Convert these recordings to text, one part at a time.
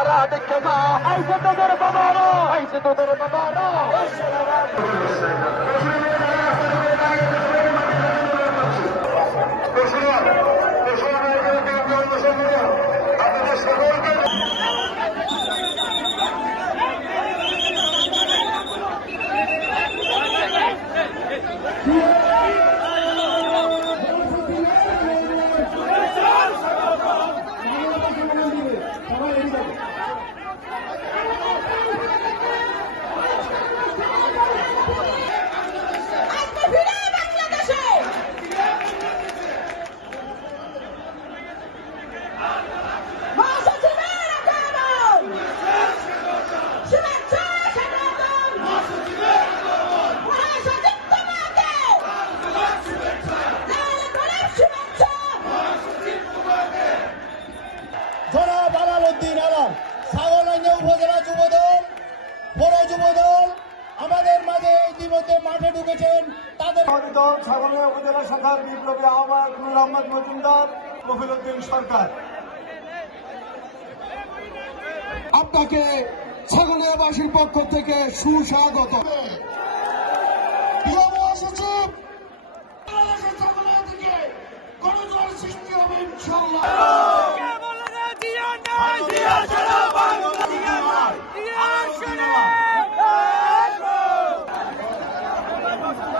বাবারা দেখে না। আইসে তোদের বাবারা। আইসে তোদের বাবারা। যুবদল যুবদল আমাদের মাঝে ইতিমধ্যে মাঠে ঢুকেছেন তাদের দল ছাগলের উপজেলা শাখার বিপ্লবী আহ্বায়ক নূর আহমদ মজুমদার মফিলুদ্দিন সরকার। আপনাকে ছাগলিয়াবাসীর পক্ষ থেকে সুস্বাগত। সৃষ্টি হবে ইনশাল্লাহ সচিব পশুরাম এবং ছাগলাইয়া মহিলার সম্মানিত সভাপতি আমরা কৃতজ্ঞ বিএনপির কাছে আমাদের পরিবার করার জন্য। আমাদের জাতীয় নেত্রী নির্বাচন করতে মুরাদাত এবং দোয়া করা হবে এবং মুরাদাত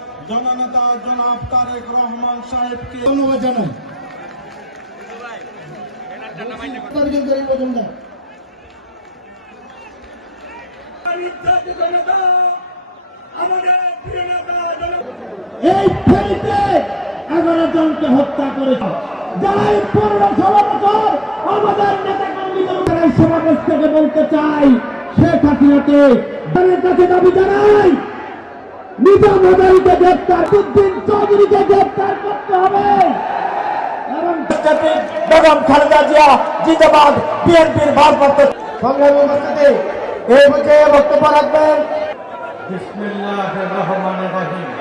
জননেতা জনাব তারেক রহমান সাহেবকে ধন্যবাদ জানাই। এগারো জনকে হত্যা করেছে। যারা আমাদের নেতা কর্মীদের এই সমাবেশ থেকে বলতে চাই, শেখ হাসিনাকে তাদের কাছে দাবি জানাই। নিজাম হাজারিকে গ্রেপ্তার উদ্দিন চৌধুরীকে গ্রেপ্তার করতে হবে। বেগম খালেদা জিয়া জিন্দাবাদ, বিএনপির ভারপ্রাপ্ত সংগ্রামী উপস্থিতি। এই বিষয়ে বক্তব্য রাখবেন। বিসমিল্লাহির রহমানির রহিম।